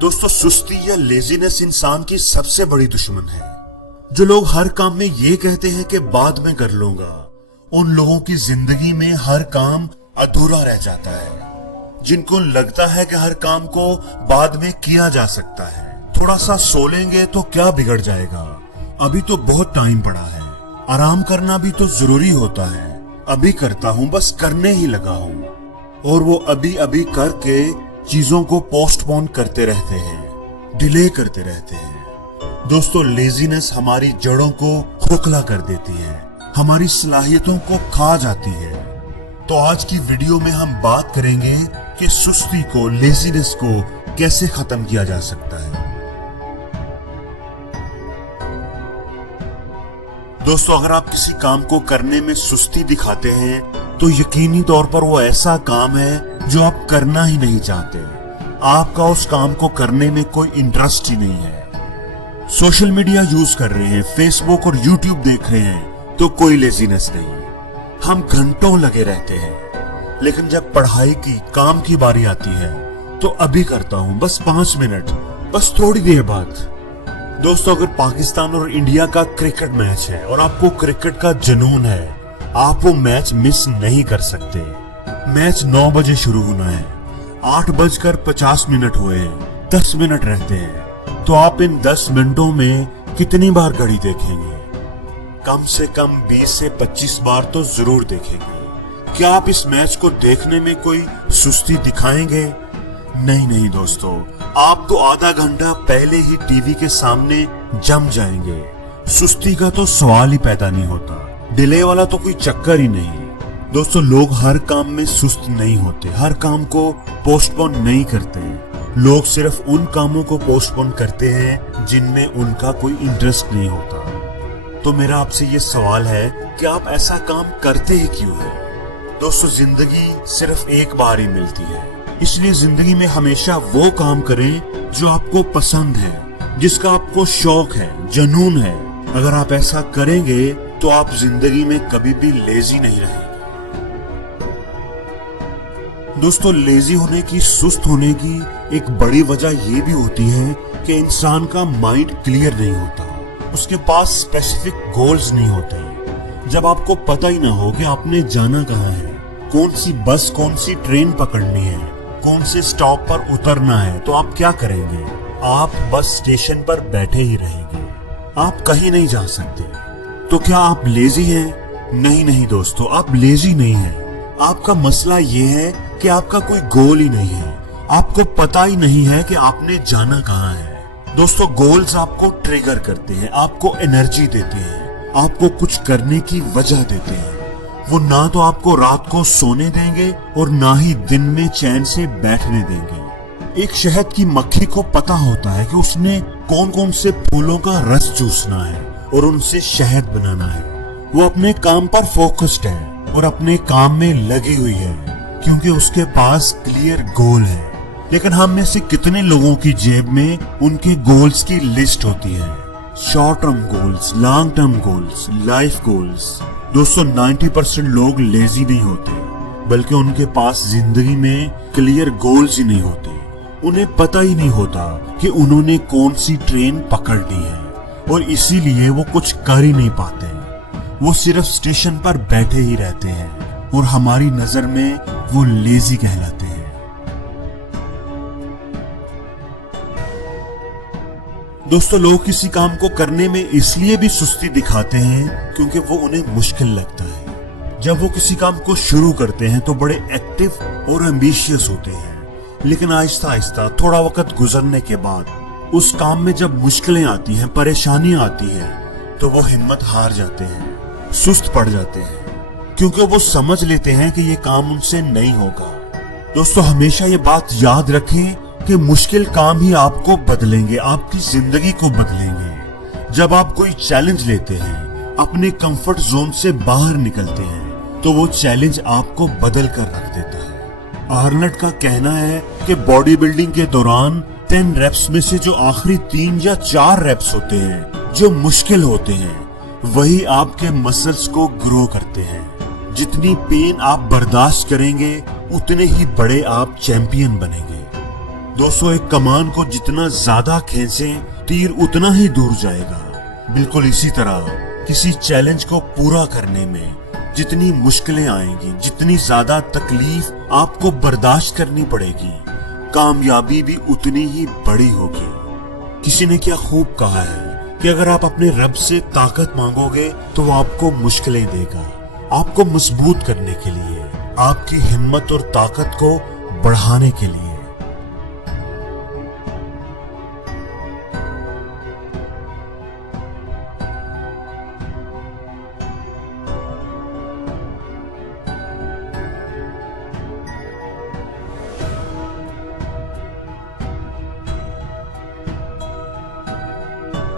दोस्तों, सुस्ती या लेजीनेस इंसान की सबसे बड़ी दुश्मन है। जो लोग हर काम में ये कहते हैं कि बाद में कर लूंगा, उन लोगों की जिंदगी में हर काम अधूरा रह जाता है। जिनको लगता है कि हर काम को बाद में किया जा सकता है, थोड़ा सा सो लेंगे तो क्या बिगड़ जाएगा, अभी तो बहुत टाइम पड़ा है, आराम करना भी तो जरूरी होता है, अभी करता हूँ, बस करने ही लगा हूँ, और वो अभी अभी करके चीजों को पोस्टपोन करते रहते हैं, डिले करते रहते हैं। दोस्तों, लेजीनेस हमारी जड़ों को खोखला कर देती है, हमारी सलाहियतों को खा जाती है। तो आज की वीडियो में हम बात करेंगे कि सुस्ती को, लेजीनेस को कैसे खत्म किया जा सकता है। दोस्तों, अगर आप किसी काम को करने में सुस्ती दिखाते हैं तो यकीनी तौर पर वो ऐसा काम है जो आप करना ही नहीं चाहते। आपका उस काम को करने में कोई इंटरेस्ट ही नहीं है। सोशल मीडिया यूज कर रहे हैं, फेसबुक और यूट्यूब देख रहे हैं तो कोई लेजीनेस नहीं। हम घंटों लगे रहते हैं, लेकिन जब पढ़ाई की, काम की बारी आती है तो अभी करता हूं, बस 5 मिनट, बस थोड़ी देर बाद। दोस्तों, अगर पाकिस्तान और इंडिया का क्रिकेट मैच है और आपको क्रिकेट का जुनून है, आप वो मैच मिस नहीं कर सकते। मैच 9 बजे शुरू होना है, 8:50 हुए हैं, 10 मिनट रहते हैं, तो आप इन 10 मिनटों में कितनी बार घड़ी देखेंगे? कम से कम 20 से 25 बार तो जरूर देखेंगे। क्या आप इस मैच को देखने में कोई सुस्ती दिखाएंगे? नहीं दोस्तों, आप तो आधा घंटा पहले ही टीवी के सामने जम जाएंगे। सुस्ती का तो सवाल ही पैदा नहीं होता, डिले वाला तो कोई चक्कर ही नहीं। दोस्तों, लोग हर काम में सुस्त नहीं होते, हर काम को पोस्टपोन नहीं करते। लोग सिर्फ उन कामों को पोस्टपोन करते हैं जिनमें उनका कोई इंटरेस्ट नहीं होता। तो मेरा आपसे ये सवाल है कि आप ऐसा काम करते ही क्यों हैं? दोस्तों, जिंदगी सिर्फ एक बार ही मिलती है, इसलिए जिंदगी में हमेशा वो काम करें जो आपको पसंद है, जिसका आपको शौक है, जुनून है। अगर आप ऐसा करेंगे तो आप जिंदगी में कभी भी लेजी नहीं रहेंगे। दोस्तों, लेजी होने की, सुस्त होने की एक बड़ी वजह यह भी होती है कि इंसान का माइंड क्लियर नहीं होता, उसके पास स्पेसिफिक गोल्स नहीं होते। जब आपको पता ही ना हो कि आपने जाना कहाँ है, कौन सी बस, कौन सी ट्रेन पकड़नी है, कौन से स्टॉप पर उतरना है, तो आप क्या करेंगे? आप बस स्टेशन पर बैठे ही रहेंगे, आप कहीं नहीं जा सकते। तो क्या आप लेजी हैं? नहीं दोस्तों, आप लेजी नहीं हैं। आपका मसला ये है कि आपका कोई गोल ही नहीं है, आपको पता ही नहीं है कि आपने जाना कहाँ है। दोस्तों, गोल्स आपको ट्रिगर करते हैं, आपको एनर्जी देते हैं, आपको कुछ करने की वजह देते हैं। वो ना तो आपको रात को सोने देंगे और ना ही दिन में चैन से बैठने देंगे। एक शहद की मक्खी को पता होता है कि उसने कौन कौन से फूलों का रस चूसना है और उनसे शहद बनाना है। वो अपने काम पर फोकस्ड है और अपने काम में लगी हुई है, क्योंकि उसके पास क्लियर गोल है। लेकिन हम में से कितने लोगों की जेब में उनके गोल्स की लिस्ट होती है? Short term goals, long term goals, life goals. दोस्तों, 90% लोग लेजी नहीं होते, बल्कि उनके पास जिंदगी में क्लियर गोल्स ही नहीं होते। उन्हें पता ही नहीं होता कि उन्होंने कौन सी ट्रेन पकड़नी है, और इसीलिए वो कुछ कर ही नहीं पाते। वो सिर्फ स्टेशन पर बैठे ही रहते हैं और हमारी नजर में वो लेजी कहलाते हैं। दोस्तों, लोग किसी काम को करने में इसलिए भी सुस्ती दिखाते हैं क्योंकि वो उन्हें मुश्किल लगता है। जब वो किसी काम को शुरू करते हैं तो बड़े एक्टिव और एम्बिशियस होते हैं, लेकिन आहिस्ता आहिस्ता थोड़ा वक्त गुजरने के बाद उस काम में जब मुश्किलें आती हैं, परेशानियां आती हैं, तो वो हिम्मत हार जाते हैं, सुस्त पड़ जाते हैं, क्योंकि वो समझ लेते हैं कि ये काम उनसे नहीं होगा। दोस्तों, हमेशा ये बात याद रखें कि मुश्किल काम ही आपको बदलेंगे, आपकी जिंदगी को बदलेंगे। जब आप कोई चैलेंज लेते हैं, अपने कंफर्ट जोन से बाहर निकलते हैं, तो वो चैलेंज आपको बदल कर रख देता है। आर्नल्ड का कहना है कि बॉडी बिल्डिंग के दौरान 10 रेप्स में से जो आखिरी 3 या 4 रेप्स होते हैं, जो मुश्किल होते हैं, वही आपके मसल्स को ग्रो करते हैं। जितनी पेन आप बर्दाश्त करेंगे, उतने ही बड़े आप चैंपियन बनेंगे। दोस्तों, एक कमान को जितना ज्यादा खींचें, तीर उतना ही दूर जाएगा। बिल्कुल इसी तरह किसी चैलेंज को पूरा करने में जितनी मुश्किलें आएंगी, जितनी ज्यादा तकलीफ आपको बर्दाश्त करनी पड़ेगी, कामयाबी भी उतनी ही बड़ी होगी। किसी ने क्या खूब कहा है कि अगर आप अपने रब से ताकत मांगोगे तो वो आपको मुश्किलें देगा, आपको मजबूत करने के लिए, आपकी हिम्मत और ताकत को बढ़ाने के लिए।